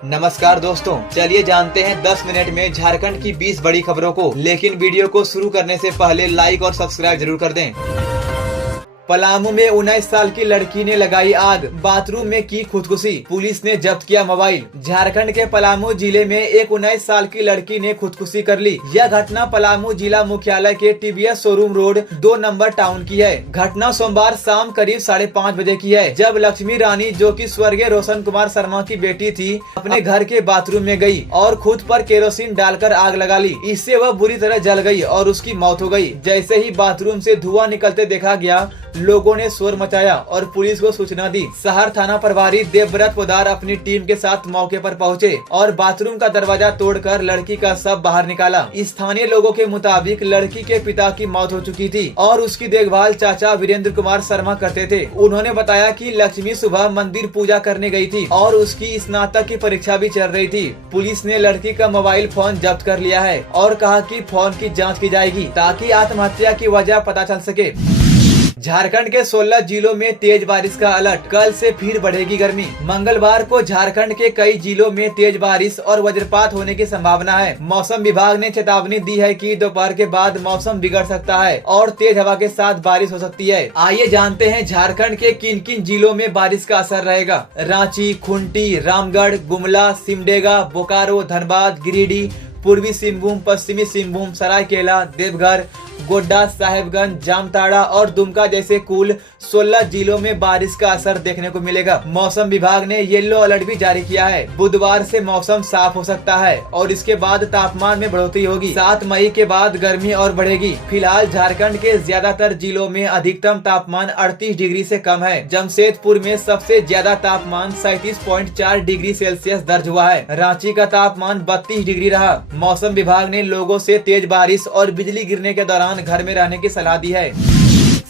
नमस्कार दोस्तों, चलिए जानते हैं 10 मिनट में झारखंड की 20 बड़ी खबरों को। लेकिन वीडियो को शुरू करने से पहले लाइक और सब्सक्राइब जरूर कर दें। पलामू में 19 साल की लड़की ने लगाई आग, बाथरूम में की खुदकुशी, पुलिस ने जब्त किया मोबाइल। झारखंड के पलामू जिले में एक 19 साल की लड़की ने खुदकुशी कर ली। यह घटना पलामू जिला मुख्यालय के TVS showroom road 2 number town की है। घटना सोमवार शाम करीब 5:30 बजे की है, जब लक्ष्मी रानी, जो कि स्वर्गीय रोशन कुमार शर्मा की बेटी थी, अपने घर के बाथरूम में गई और खुद पर केरोसिन डालकर आग लगा ली। इससे वह बुरी तरह जल गई और उसकी मौत हो गई। जैसे ही बाथरूम से धुआं निकलते देखा गया, लोगों ने शोर मचाया और पुलिस को सूचना दी। शहर थाना प्रभारी देवव्रत पोदार अपनी टीम के साथ मौके पर पहुंचे और बाथरूम का दरवाजा तोड़कर लड़की का शव बाहर निकाला। स्थानीय लोगों के मुताबिक लड़की के पिता की मौत हो चुकी थी और उसकी देखभाल चाचा वीरेंद्र कुमार शर्मा करते थे। उन्होंने बताया कि लक्ष्मी सुबह मंदिर पूजा करने गई थी और उसकी स्नातक की परीक्षा भी चल रही थी। पुलिस ने लड़की का मोबाइल फोन जब्त कर लिया है और कहा कि फोन की जाँच की जाएगी ताकि आत्महत्या की वजह पता चल सके। झारखंड के 16 जिलों में तेज बारिश का अलर्ट, कल से फिर बढ़ेगी गर्मी। मंगलवार को झारखंड के कई जिलों में तेज बारिश और वज्रपात होने की संभावना है। मौसम विभाग ने चेतावनी दी है कि दोपहर के बाद मौसम बिगड़ सकता है और तेज हवा के साथ बारिश हो सकती है। आइए जानते हैं झारखंड के किन किन जिलों में बारिश का असर रहेगा। रांची, खूंटी, रामगढ़, गुमला, सिमडेगा, बोकारो, धनबाद, गिरिडीह, पूर्वी सिंहभूम, पश्चिमी सिंहभूम, सरायकेला, देवघर, गोड्डा, साहेबगंज, जामताड़ा और दुमका जैसे कुल 16 जिलों में बारिश का असर देखने को मिलेगा। मौसम विभाग ने येलो अलर्ट भी जारी किया है। बुधवार से मौसम साफ हो सकता है और इसके बाद तापमान में बढ़ोतरी होगी। 7 मई के बाद गर्मी और बढ़ेगी। फिलहाल झारखंड के ज्यादातर जिलों में अधिकतम तापमान 38 डिग्री से कम है। जमशेदपुर में सबसे ज्यादा तापमान 37.4 डिग्री सेल्सियस दर्ज हुआ है। रांची का तापमान 32 डिग्री रहा। मौसम विभाग ने लोगों से तेज बारिश और बिजली गिरने के दौरान घर में रहने की सलाह दी है।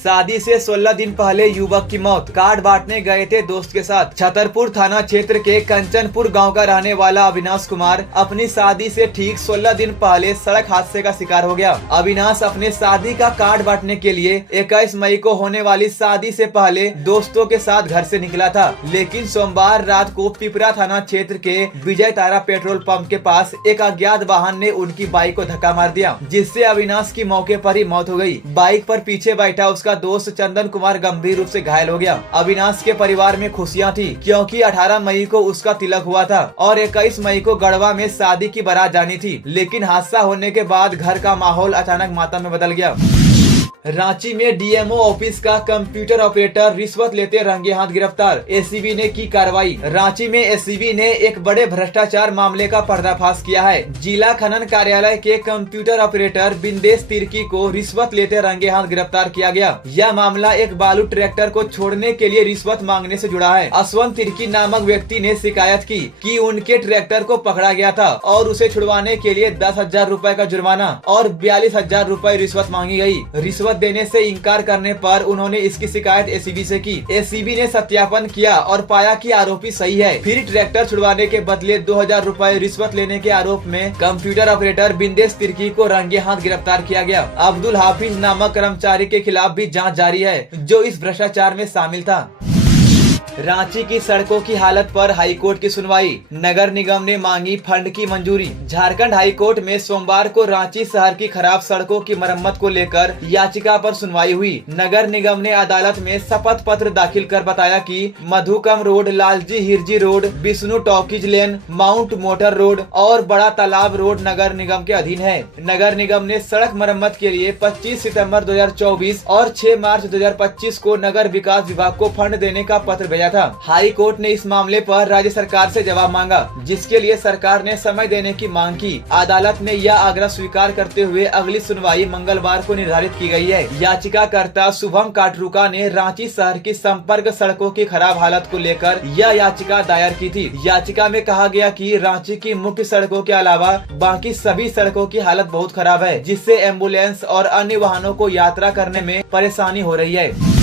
शादी से 16 दिन पहले युवक की मौत, कार्ड बांटने गए थे दोस्त के साथ। छतरपुर थाना क्षेत्र के कंचनपुर गांव का रहने वाला अविनाश कुमार अपनी शादी से ठीक 16 दिन पहले सड़क हादसे का शिकार हो गया। अविनाश अपने शादी का कार्ड बांटने के लिए 21 मई को होने वाली शादी से पहले दोस्तों के साथ घर से निकला था, लेकिन सोमवार रात को पिपरा थाना क्षेत्र के विजय तारा पेट्रोल पंप के पास एक अज्ञात वाहन ने उनकी बाइक को धक्का मार दिया, जिससे अविनाश की मौके पर ही मौत हो गई। बाइक पर पीछे बैठा उसका दोस्त चंदन कुमार गंभीर रूप से घायल हो गया। अविनाश के परिवार में खुशियां थी क्योंकि 18 मई को उसका तिलक हुआ था और 21 मई को गढ़वा में शादी की बारात जानी थी, लेकिन हादसा होने के बाद घर का माहौल अचानक मातम में बदल गया। रांची में डीएमओ ऑफिस का कंप्यूटर ऑपरेटर रिश्वत लेते रंगे हाथ गिरफ्तार, एसीबी ने की कार्रवाई। रांची में एसीबी ने एक बड़े भ्रष्टाचार मामले का पर्दाफाश किया है। जिला खनन कार्यालय के कंप्यूटर ऑपरेटर बिंदेश तिर्की को रिश्वत लेते रंगे हाथ गिरफ्तार किया गया। यह मामला एक बालू ट्रैक्टर को छोड़ने के लिए रिश्वत मांगने से जुड़ा है। अश्वंत तिर्की नामक व्यक्ति ने शिकायत की कि उनके ट्रैक्टर को पकड़ा गया था और उसे छुड़वाने के लिए 10,000 रूपए का जुर्माना और 42,000 रूपए रिश्वत मांगी गयी। रिश्वत देने से इनकार करने पर उन्होंने इसकी शिकायत एसीबी से की। एसीबी ने सत्यापन किया और पाया कि आरोपी सही है। फिर ट्रैक्टर छुड़वाने के बदले 2,000 रूपए रिश्वत लेने के आरोप में कंप्यूटर ऑपरेटर बिंदेश तिर्की को रंगे हाथ गिरफ्तार किया गया। अब्दुल हाफिज नामक कर्मचारी के खिलाफ भी जांच जारी है, जो इस भ्रष्टाचार में शामिल था। रांची की सड़कों की हालत पर हाईकोर्ट की सुनवाई, नगर निगम ने मांगी फंड की मंजूरी। झारखंड हाईकोर्ट में सोमवार को रांची शहर की खराब सड़कों की मरम्मत को लेकर याचिका पर सुनवाई हुई। नगर निगम ने अदालत में शपथ पत्र दाखिल कर बताया कि Madhukam road, Lalji Hirji road, Vishnu talkies lane, mount motor road और बड़ा तालाब रोड नगर निगम के अधीन है। नगर निगम ने सड़क मरम्मत के लिए 25 सितंबर 2024 और 6 मार्च 2025 को नगर विकास विभाग को फंड देने का पत्र भेजा था। हाई कोर्ट ने इस मामले पर राज्य सरकार से जवाब मांगा, जिसके लिए सरकार ने समय देने की मांग की। अदालत ने यह आग्रह स्वीकार करते हुए अगली सुनवाई मंगलवार को निर्धारित की गई है। याचिकाकर्ता शुभम काटरूका ने रांची शहर की संपर्क सड़कों की खराब हालत को लेकर यह याचिका दायर की थी। याचिका में कहा गया कि रांची की मुख्य सड़कों के अलावा बाकी सभी सड़कों की हालत बहुत खराब है, जिससे एम्बुलेंस और अन्य वाहनों को यात्रा करने में परेशानी हो रही है।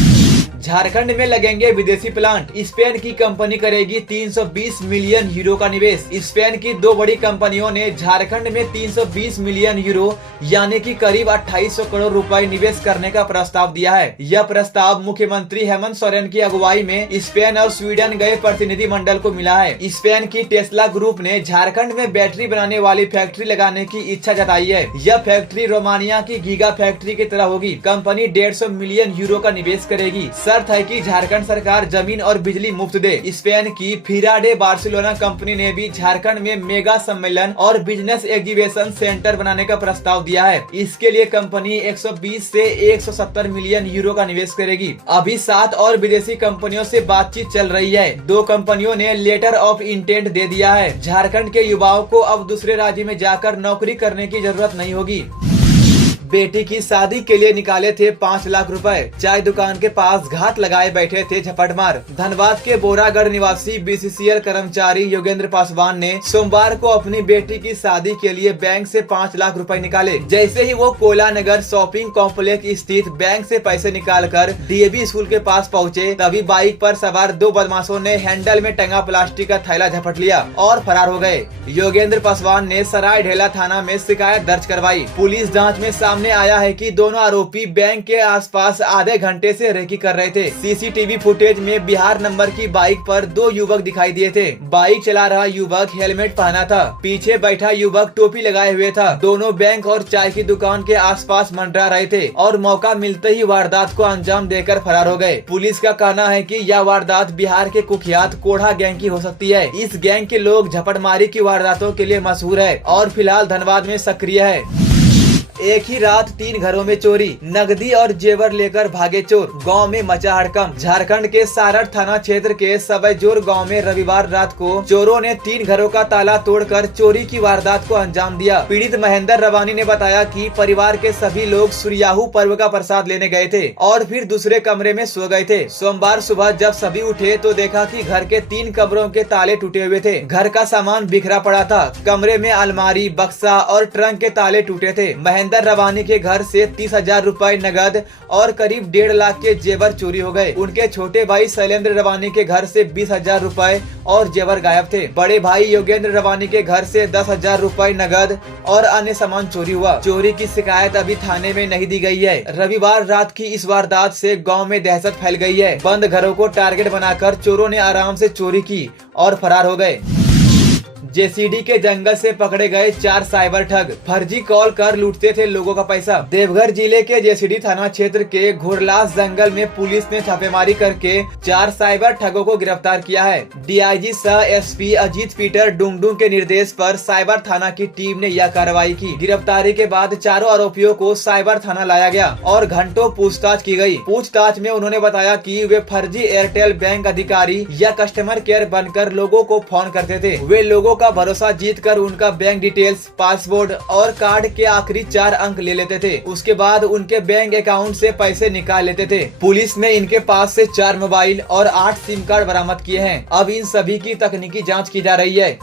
झारखंड में लगेंगे विदेशी प्लांट। स्पेन की कंपनी करेगी 320 मिलियन यूरो का निवेश। स्पेन की 2 बड़ी कंपनियों ने झारखंड में 320 मिलियन यूरो यानी कि करीब 2800 करोड़ रुपए निवेश करने का प्रस्ताव दिया है। यह प्रस्ताव मुख्यमंत्री हेमंत सोरेन की अगुवाई में स्पेन और स्वीडन गए प्रतिनिधि मंडल को मिला है। स्पेन की टेस्ला ग्रुप ने झारखंड में बैटरी बनाने वाली फैक्ट्री लगाने की इच्छा जताई है। यह फैक्ट्री रोमानिया की गीगा फैक्ट्री की तरह होगी। कंपनी 150 मिलियन यूरो का निवेश करेगी। शर्त है कि झारखंड सरकार जमीन और बिजली मुफ्त दे। स्पेन की फिराडे बार्सिलोना कंपनी ने भी झारखंड में मेगा सम्मेलन और बिजनेस एग्जीबिशन सेंटर बनाने का प्रस्ताव दिया है। इसके लिए कंपनी 120 से 170 मिलियन यूरो का निवेश करेगी। अभी 7 और विदेशी कंपनियों से बातचीत चल रही है। 2 कंपनियों ने लेटर ऑफ इंटेंट दे दिया है। झारखंड के युवाओं को अब दूसरे राज्य में जाकर नौकरी करने की जरूरत नहीं होगी। बेटी की शादी के लिए निकाले थे 5 लाख रुपए। चाय दुकान के पास घात लगाए बैठे थे झपटमार। धनबाद के बोरागढ़ निवासी बीसीसीएल कर्मचारी योगेंद्र पासवान ने सोमवार को अपनी बेटी की शादी के लिए बैंक से 5 लाख रुपए निकाले। जैसे ही वो कोला नगर शॉपिंग कॉम्प्लेक्स स्थित बैंक से पैसे निकालकर डीएवी स्कूल के पास पहुँचे, तभी बाइक पर सवार 2 बदमाशों ने हैंडल में टंगा प्लास्टिक का थैला झपट लिया और फरार हो गए। योगेंद्र पासवान ने सरायढेला थाना में शिकायत दर्ज करवाई। पुलिस जाँच में सामने आया है कि दोनों आरोपी बैंक के आसपास आधे घंटे से रेकी कर रहे थे। सीसीटीवी फुटेज में बिहार नंबर की बाइक पर 2 युवक दिखाई दिए थे। बाइक चला रहा युवक हेलमेट पहना था, पीछे बैठा युवक टोपी लगाए हुए था। दोनों बैंक और चाय की दुकान के आसपास मंडरा रहे थे और मौका मिलते ही वारदात को अंजाम देकर फरार हो गए। पुलिस का कहना है कि यह वारदात बिहार के कुख्यात कोढ़ा गैंग की हो सकती है। इस गैंग के लोग झपटमारी की वारदातों के लिए मशहूर है और फिलहाल धनबाद में सक्रिय है। एक ही रात 3 घरों में चोरी, नकदी और जेवर लेकर भागे चोर। गांव में मचा हड़कंप। झारखंड के सारठ थाना क्षेत्र के सबैजोर गांव में रविवार रात को चोरों ने 3 घरों का ताला तोड़कर चोरी की वारदात को अंजाम दिया। पीड़ित महेंद्र रवानी ने बताया कि परिवार के सभी लोग सूर्याहू पर्व का प्रसाद लेने गए थे और फिर दूसरे कमरे में सो गए थे। सोमवार सुबह जब सभी उठे तो देखा कि घर के 3 कमरों के ताले टूटे हुए थे। घर का सामान बिखरा पड़ा था। कमरे में अलमारी, बक्सा और ट्रंक के ताले टूटे थे। महेंद्र रवानी के घर से 30,000 रुपए नगद और करीब 1.5 लाख के जेवर चोरी हो गए। उनके छोटे भाई शैलेंद्र रवानी के घर से 20,000 रुपए और जेवर गायब थे। बड़े भाई योगेंद्र रवानी के घर से 10,000 रुपए नगद और अन्य सामान चोरी हुआ। चोरी की शिकायत अभी थाने में नहीं दी गई है। रविवार रात की इस वारदात से गांव में दहशत फैल गई है। बंद घरों को टारगेट बनाकर चोरों ने आराम से चोरी की और फरार हो गए। जेसीडी के जंगल से पकड़े गए 4 साइबर ठग। फर्जी कॉल कर लूटते थे लोगों का पैसा। देवघर जिले के जेसीडी थाना क्षेत्र के घोरलास जंगल में पुलिस ने छापेमारी करके 4 साइबर ठगों को गिरफ्तार किया है। डीआईजी सह एसपी अजीत पीटर डुंगडुंग के निर्देश पर साइबर थाना की टीम ने यह कार्रवाई की। गिरफ्तारी के बाद चारों आरोपियों को साइबर थाना लाया गया और घंटों पूछताछ की गई। पूछताछ में उन्होंने बताया कि वे फर्जी एयरटेल बैंक अधिकारी या कस्टमर केयर बनकर लोगों को फोन करते थे। वे लोगों का भरोसा जीतकर उनका बैंक डिटेल्स, पासवर्ड और कार्ड के आखिरी 4 अंक ले लेते थे। उसके बाद उनके बैंक अकाउंट से पैसे निकाल लेते थे। पुलिस ने इनके पास से 4 मोबाइल और 8 सिम कार्ड बरामद किए हैं। अब इन सभी की तकनीकी जांच की जा रही है।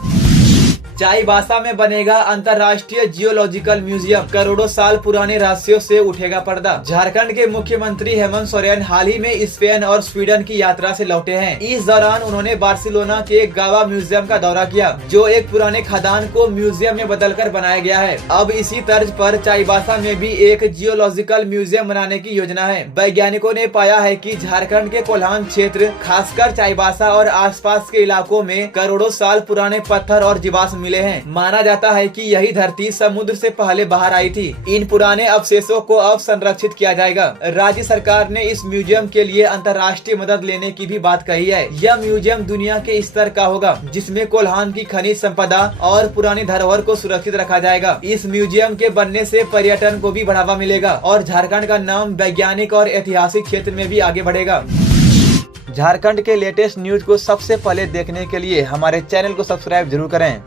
चाईबासा में बनेगा अंतर्राष्ट्रीय जियोलॉजिकल म्यूजियम। करोड़ों साल पुराने रहस्यों से उठेगा पर्दा। झारखंड के मुख्यमंत्री हेमंत सोरेन हाल ही में स्पेन और स्वीडन की यात्रा से लौटे हैं। इस दौरान उन्होंने बार्सिलोना के गावा म्यूजियम का दौरा किया, जो एक पुराने खदान को म्यूजियम में बदलकर बनाया गया है। अब इसी तर्ज पर चाईबासा में भी एक जियोलॉजिकल म्यूजियम बनाने की योजना है। वैज्ञानिकों ने पाया है कि झारखंड के कोल्हान क्षेत्र, खासकर चाईबासा और आसपास के इलाकों में करोड़ों साल पुराने पत्थर और जीवाश्म मिले हैं। माना जाता है कि यही धरती समुद्र से पहले बाहर आई थी। इन पुराने अवशेषों को अब संरक्षित किया जाएगा। राज्य सरकार ने इस म्यूजियम के लिए अंतर्राष्ट्रीय मदद लेने की भी बात कही है। यह म्यूजियम दुनिया के स्तर का होगा, जिसमें कोल्हान की खनिज संपदा और पुरानी धरोहर को सुरक्षित रखा जाएगा। इस म्यूजियम के बनने से पर्यटन को भी बढ़ावा मिलेगा और झारखंड का नाम वैज्ञानिक और ऐतिहासिक क्षेत्र में भी आगे बढ़ेगा। झारखंड के लेटेस्ट न्यूज को सबसे पहले देखने के लिए हमारे चैनल को सब्सक्राइब जरूर करें।